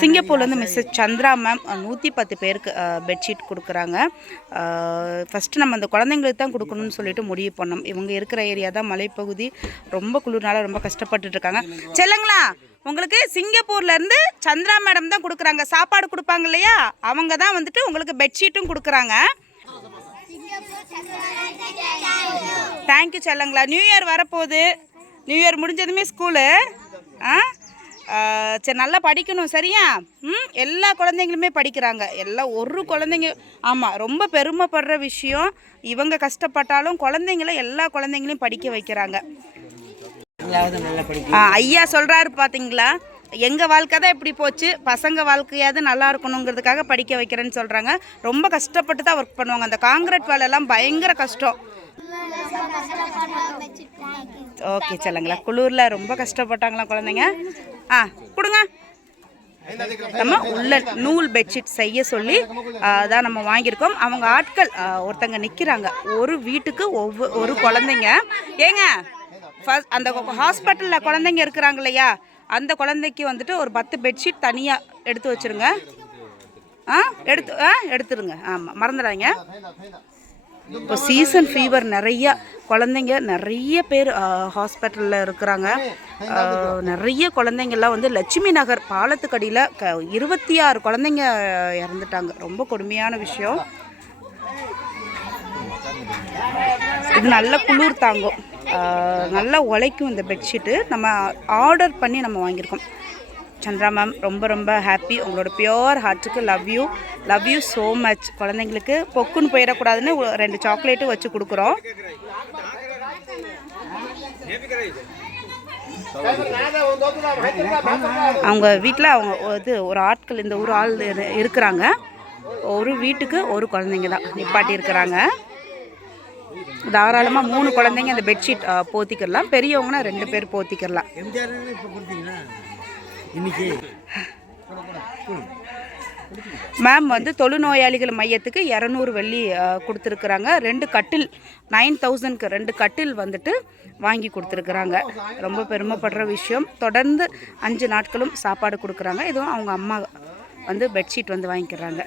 சிங்கப்பூர்லேருந்து Mrs Chandra ma'am நூற்றி பத்து பேருக்கு பெட்ஷீட் கொடுக்குறாங்க. ஃபஸ்ட்டு நம்ம அந்த குழந்தைங்களுக்கு தான் கொடுக்கணும்னு சொல்லிட்டு முடிவு பண்ணோம். இவங்க இருக்கிற ஏரியா தான் மலைப்பகுதி. ரொம்ப குளிர்னால ரொம்ப கஷ்டப்பட்டுட்டு இருக்காங்க. செல்லுங்களா உங்களுக்கு சிங்கப்பூர்லேருந்து சந்திரா மேடம் தான் கொடுக்குறாங்க. சாப்பாடு கொடுப்பாங்க இல்லையா? அவங்க தான் வந்துட்டு உங்களுக்கு பெட்ஷீட்டும் கொடுக்குறாங்க. தேங்க்யூ செல்லங்களா. நியூ இயர் வரப்போகுது. நியூ இயர் முடிஞ்சதுமே ஸ்கூலு ஆ ஆ, சரி நல்லா படிக்கணும் சரியா? ம் எல்லா குழந்தைங்களுமே படிக்கிறாங்க. எல்லா ஒரு குழந்தைங்க ஆமாம் ரொம்ப பெருமைப்படுற விஷயம் இவங்க கஷ்டப்பட்டாலும் குழந்தைங்கள எல்லா குழந்தைங்களையும் படிக்க வைக்கிறாங்க. ஐயா சொல்கிறாரு பார்த்தீங்களா எங்கள் வாழ்க்கை தான் இப்படி போச்சு? பசங்க வாழ்க்கையாவது நல்லா இருக்கணுங்கிறதுக்காக படிக்க வைக்கிறேன்னு சொல்கிறாங்க ரொம்ப கஷ்டப்பட்டு தான் ஒர்க் பண்ணுவாங்க. அந்த காங்கிரட் வேலையெல்லாம் பயங்கர கஷ்டம். ஓகே சொல்லுங்களா. குளூரில் ரொம்ப கஷ்டப்பட்டாங்களா குழந்தைங்க. ஆ கொடுங்க. நம்ம உள்ள நூல் பெட்ஷீட் செய்ய சொல்லி அதான் தான் நம்ம வாங்கியிருக்கோம். அவங்க ஆட்கள் ஒருத்தங்க நிற்கிறாங்க ஒரு வீட்டுக்கு ஒவ்வொரு ஒரு குழந்தைங்க. ஏங்க ஃபஸ்ட் அந்த ஹாஸ்பிட்டலில் குழந்தைங்க இருக்கிறாங்க இல்லையா? அந்த குழந்தைக்கு வந்துட்டு ஒரு பத்து பெட்ஷீட் தனியாக எடுத்து வச்சுருங்க. ஆ எடுத்து ஆ எடுத்துருங்க ஆமாம் மறந்துடாதீங்க. இப்போ சீசன் ஃபீவர் நிறைய குழந்தைங்க நிறைய பேர் ஹாஸ்பிட்டலில் இருக்கிறாங்க. நிறைய குழந்தைங்கள்லாம் வந்து லட்சுமி நகர் பாலத்துக்கடியில் க இருபத்தி ஆறு குழந்தைங்க இறந்துட்டாங்க. ரொம்ப கொடுமையான விஷயம். இது நல்ல குளிர் தாங்கும். நல்லா உழைக்கும் இந்த பெட்ஷீட்டு நம்ம ஆர்டர் பண்ணி நம்ம வாங்கியிருக்கோம். சந்திரா மேம் ரொம்ப ரொம்ப ஹாப்பி உங்களோட pure ஹார்ட்டுக்கு love you love you so much குழந்தைங்களுக்கு பொக்குன்னு போயிடக்கூடாதுன்னு ரெண்டு சாக்லேட்டும் வச்சு கொடுக்குறோம். அவங்க வீட்டில் அவங்க இது ஒரு ஆட்கள் இந்த ஒரு ஆள் இரு- இருக்கிறாங்க. ஒரு வீட்டுக்கு ஒரு குழந்தைங்க தான் நிப்பாட்டி இருக்கிறாங்க தாராளமாக மூணு குழந்தைங்க அந்த பெட்ஷீட் போத்திக்கிடலாம். பெரியவங்கன்னா ரெண்டு பேர் போத்திக்கிடலாம். மேம் வந்து தொழுநோயாளிகள் மையத்துக்கு இரநூறு வெள்ளி கொடுத்துருக்குறாங்க. ரெண்டு கட்டில் நைன் தௌசண்ட்க்கு ரெண்டு கட்டில் வந்துட்டு வாங்கி கொடுத்துருக்குறாங்க. ரொம்ப பெருமைப்படுற விஷயம். தொடர்ந்து அஞ்சு நாட்களும் சாப்பாடு கொடுக்குறாங்க. இதுவும் அவங்க அம்மா வந்து பெட்ஷீட் வந்து வாங்கிக்கிறாங்க.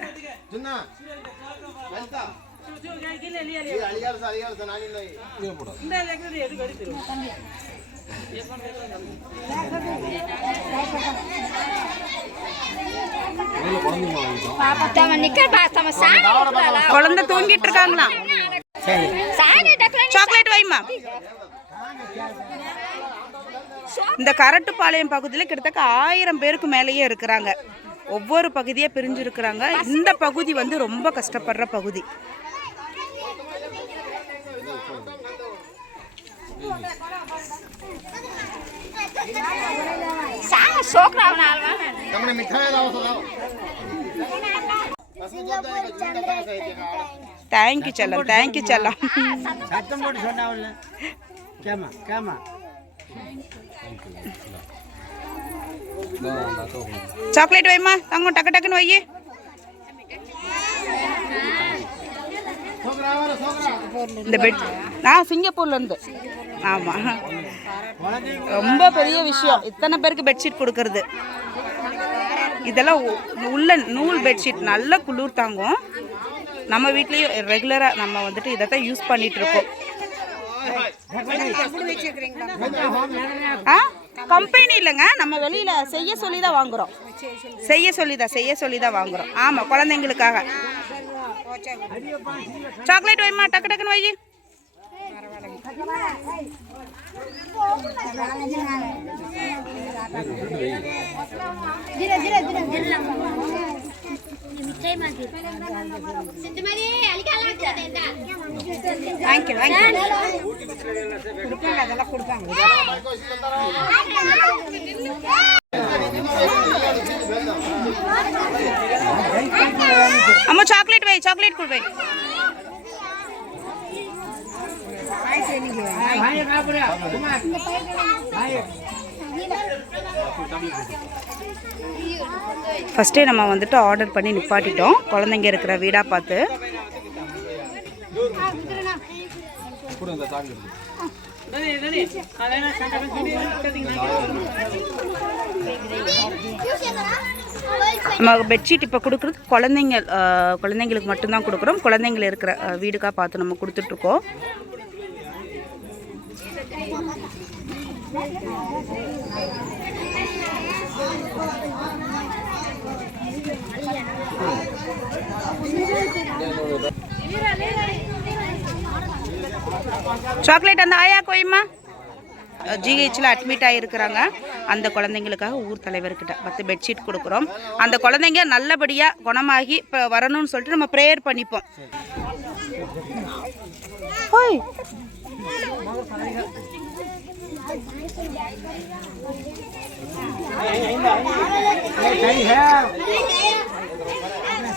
குழந்தை தூங்கிட்டு இருக்காங்களா சாக்லேட் வைமா இந்த கரட்டுப்பாளையம் பகுதியில் கிட்டத்தட்ட ஆயிரம் பேருக்கு மேலேயே இருக்கிறாங்க. ஒவ்வொரு பகுதியாக பிரிஞ்சிருக்கிறாங்க. இந்த பகுதி வந்து ரொம்ப கஷ்டப்படுற பகுதி. સારા છોકરા તમને મીઠાઈ લાવો તો લાવો. થેન્ક યુ ચલો થેન્ક યુ ચલો. સાતમ કોટ સોનાવલ કેમાં કેમાં? ચોકલેટ હોયમાં તમને ટકટકનું હોઈએ? இந்த பெட் நான் சிங்கப்பூர்லேருந்து. ஆமாம் ரொம்ப பெரிய விஷயம். இத்தனை பேருக்கு பெட்ஷீட் கொடுக்கறது. இதெல்லாம் உ- உள்ள நூல் பெட்ஷீட் நல்ல குளிர் தாங்கும். நம்ம வீட்லேயும் ரெகுலராக நம்ம வந்துட்டு இதை தான் யூஸ் பண்ணிட்டு இருக்கோம். ஆ? கம்பெனி இல்லைங்க. நம்ம வெளியில் செய்ய சொல்லி தான் வாங்குறோம். செய்ய சொல்லி தான் செய்ய சொல்லி தான் வாங்குகிறோம் ஆமாம் குழந்தைங்களுக்காக. சாக்லேட் வைமா டக்கு டக்குன்னு வை தேங்க்யூ தேங்க்யூ அம்மா சாக்லேட் வை சாக்லேட் கொடு ஃபஸ்ட்டே நம்ம வந்துட்டு ஆர்டர் பண்ணி நிப்பாட்டிட்டோம். குழந்தைங்க இருக்கிற வீடாக பார்த்து. நம்ம பெட்ஷீட் இப்போ கொடுக்குறது குழந்தைங்க குழந்தைங்களுக்கு மட்டும்தான் கொடுக்குறோம். குழந்தைங்கள இருக்கிற வீடுக்காக பார்த்து நம்ம கொடுத்துட்ருக்கோம். சாக்லேட் அந்த ஆயா கோயம்மா ஜிஹெச்சில் அட்மிட் ஆகிருக்கிறாங்க அந்த குழந்தைங்களுக்காக ஊர் தலைவர்கிட்ட பத்து பெட்ஷீட் கொடுக்குறோம். அந்த குழந்தைங்க நல்லபடியாக குணமாகி இப்போ வரணும்னு சொல்லிட்டு நம்ம ப்ரேயர் பண்ணிப்போம்.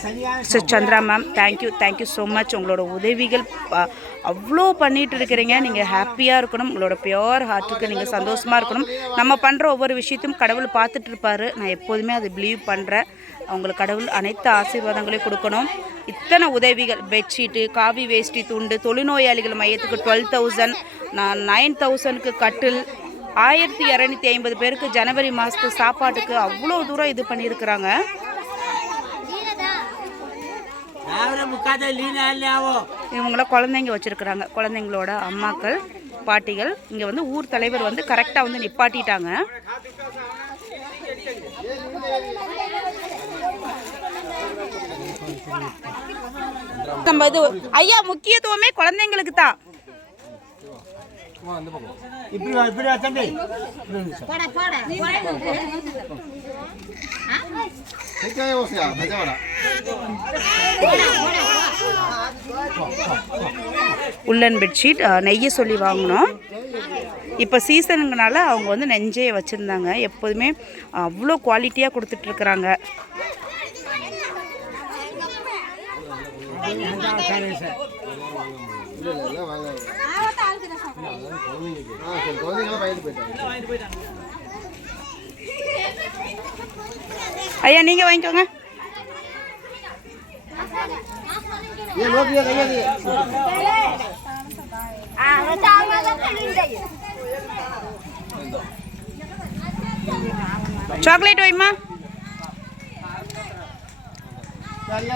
Sir Chandra ma'am thank you thank you so much உங்களோட உதவிகள் அவ்வளோ பண்ணிட்டு இருக்கிறீங்க. நீங்கள் ஹாப்பியாக இருக்கணும். உங்களோட பியோர் ஹார்ட்டுக்கு நீங்கள் சந்தோஷமாக இருக்கணும். நம்ம பண்ணுற ஒவ்வொரு விஷயத்தையும் கடவுள் பார்த்துட்டு இருப்பாரு. நான் எப்போதுமே அதை பிலீவ் பண்ணுறேன் அவங்களுக்கு கடவுள் அனைத்து ஆசீர்வாதங்களையும் கொடுக்கணும். இத்தனை உதவிகள் பெட்ஷீட்டு காவி வேஷ்டி துண்டு தொழுநோயாளிகள் மையத்துக்கு டுவெல் தௌசண்ட் நான் நைன் தௌசண்ட்க்கு கட்டில் ஆயிரத்தி இரநூத்தி ஐம்பது பேருக்கு ஜனவரி மாதத்து சாப்பாட்டுக்கு அவ்வளோ தூரம் இது பண்ணியிருக்கிறாங்க. இவங்களாம் குழந்தைங்க வச்சுருக்குறாங்க. குழந்தைங்களோட அம்மாக்கள் பாட்டிகள். இங்கே வந்து ஊர் தலைவர் வந்து கரெக்டாக வந்து நிப்பாட்டிட்டாங்க. நம்ம இது ஐயா முக்கியத்துவமே குழந்தைங்களுக்கு தான் இப்படி இப்படி வச்சண்டி போட போட சீக்கிரம் யோசியா மஜாடா உள்ளன் பெட்ஷீட் நெய்யை சொல்லி வாங்கினோம் இப்போ சீசனுங்கனால அவங்க வந்து நெஞ்சே வச்சுருந்தாங்க. எப்போதுமே அவ்வளோ குவாலிட்டியாக கொடுத்துட்ருக்குறாங்க. இல்லை ஆ சரி குழந்தைங்களாம் வாங்கிட்டு போயிட்டாங்க ஐயா நீங்க வாங்கிக்கோங்க சாக்லேட் வைமா சரியா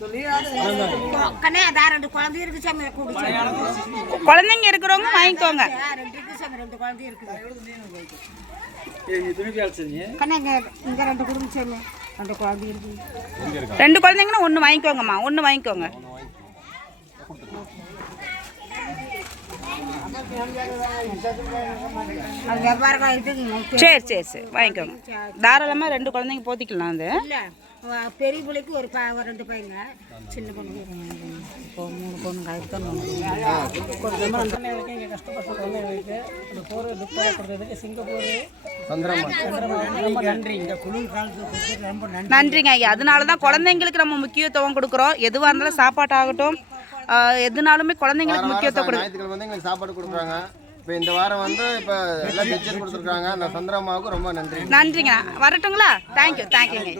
பக்கமே ரெண்டு குழந்தை இருக்கு சாமி கூப்பிடுச்சு குழந்தைங்க இருக்கிறவங்க வாங்கிக்கோங்க. ரெண்டு இருக்கு ரெண்டு குழந்தை ரெண்டு குழந்தைங்கன்னா ஒன்று வாங்கிக்கோங்கம்மா ஒன்று வாங்கிக்கோங்க. சரி சரி சரி வாங்கிக்கோங்க. தாராளமாக ரெண்டு குழந்தைங்க போத்திக்கலாம் அது. பெரிய பிள்ளைக்கு ஒரு ப ஒரு ரெண்டு பையங்க. சின்ன இப்போ மூணு பொண்ணுங்க அதுக்கு நன்றிங்க ஐயா. அதனால தான் குழந்தைங்களுக்கு நம்ம முக்கியத்துவம் கொடுக்குறோம். எதுவாக இருந்தாலும் சாப்பாட்டாகட்டும். எதுனாலுமே குழந்தைங்களுக்கு முக்கியத்துவம் கொடு ஞாயிற்றுக்கிழமை வந்து எங்களுக்கு சாப்பாடு கொடுக்குறாங்க. இப்போ இந்த வாரம் வந்து இப்போ எல்லாம் பிக்சர் கொடுத்துருக்காங்க. அந்த சந்திரமாவுக்கு ரொம்ப நன்றி. நன்றிங்க. வரட்டுங்களா? தேங்க்யூ தேங்க்யூங்க